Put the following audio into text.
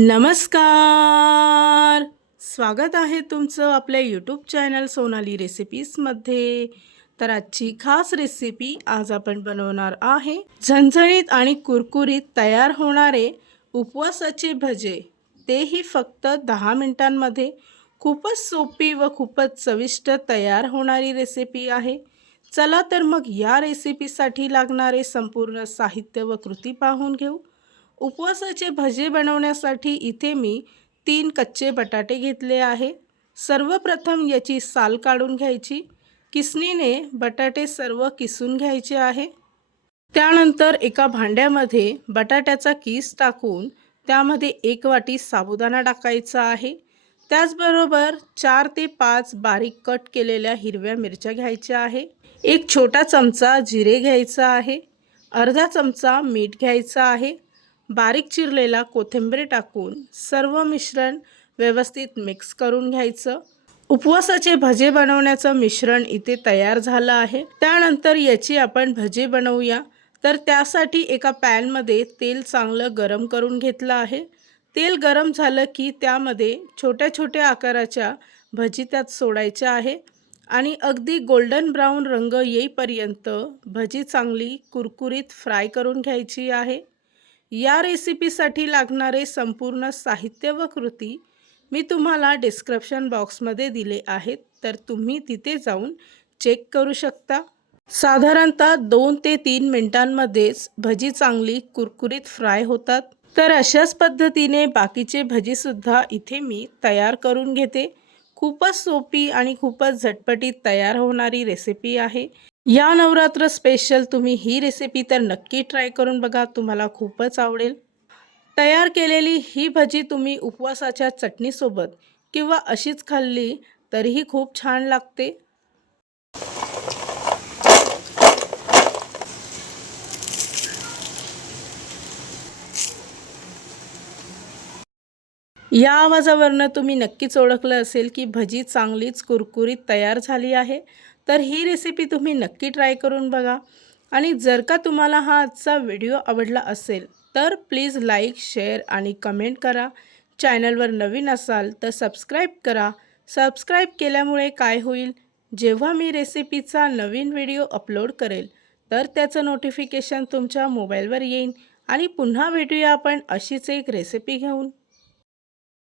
नमस्कार. स्वागत आहे तुमचं आपल्या यूट्यूब चॅनल सोनाली रेसिपीजमध्ये. तर आजची खास रेसिपी आज आपण बनवणार आहे झणझणीत आणि कुरकुरीत तयार होणारे उपवासाचे भजे, तेही फक्त 10 मिनिटांमध्ये. खूपच सोपी व खूपच चविष्ट तयार होणारी रेसिपी आहे. चला तर मग या रेसिपीसाठी लागणारे संपूर्ण साहित्य व कृती पाहून घेऊ. उपवासाचे भजे बनवण्यासाठी इथे मी 3 कच्चे बटाटे घेतले आहे. सर्वप्रथम याची साल काढून घ्यायची. किसणीने बटाटे सर्व किसून घ्यायचे आहे. त्यानंतर एका भांड्यामध्ये बटाट्याचा किस टाकून त्यामध्ये 1 वाटी साबुदाणा टाकायचा आहे. त्याचबरोबर 4 ते 5 बारीक कट केलेल्या हिरव्या मिरच्या घ्यायच्या आहे. 1 छोटा चमचा जिरे घ्यायचा आहे. अर्धा चमचा मीठ घ्यायचा आहे. बारीक चिरलेला कोथिंबीर टाकून सर्व मिश्रण व्यवस्थित मिक्स करून घ्यायचं. उपवासाचे भजे बनवण्याचं मिश्रण इथे तयार झालं आहे. त्यानंतर याची आपण भजे बनवूया. तर त्यासाठी एका पॅनमध्ये तेल चांगलं गरम करून घेतलं आहे. तेल गरम झालं की त्यामध्ये छोट्या छोट्या आकाराच्या भजी त्यात सोडायच्या आहे आणि अगदी गोल्डन ब्राऊन रंग येईपर्यंत भजी चांगली कुरकुरीत फ्राय करून घ्यायची आहे. या रेसिपीसाठी लागणारे संपूर्ण साहित्य व कृती मी तुम्हाला डिस्क्रिप्शन बॉक्समध्ये दिले आहेत, तर तुम्ही तिथे जाऊन चेक करू शकता. साधारणतः 2 ते 3 मिनिटांमध्येच भजी चांगली कुरकुरीत फ्राय होतात. तर अशाच पद्धतीने बाकीचे भजीसुद्धा इथे मी तयार करून घेते. खूपच सोपी आणि खूपच झटपटीत तयार होणारी रेसिपी आहे. या नवरात्र स्पेशल तुम्ही ही रेसिपी तर नक्की ट्राय करून बघा, तुम्हाला खूपच आवडेल. तयार केलेली ही भजी तुम्ही उपवासाच्या चटणीसोबत किंवा अशीच खाल्ली तरीही खूप छान लागते. या आवाजावरनं तुम्ही नक्कीच ओळखलं असेल की भजी चांगलीच कुरकुरीत तयार झाली आहे. तर ही रेसिपी तुम्ही नक्की ट्राय करून बघा. आणि जर का तुम्हाला हा आजचा व्हिडिओ आवडला असेल तर प्लीज लाईक, शेअर आणि कमेंट करा. चॅनलवर नवीन असाल तर सबस्क्राईब करा. सबस्क्राईब केल्यामुळे काय होईल, जेव्हा मी रेसिपीचा नवीन व्हिडिओ अपलोड करेल तर त्याचं नोटिफिकेशन तुमच्या मोबाईलवर येईल. आणि पुन्हा भेटूया आपण अशीच एक रेसिपी घेऊन.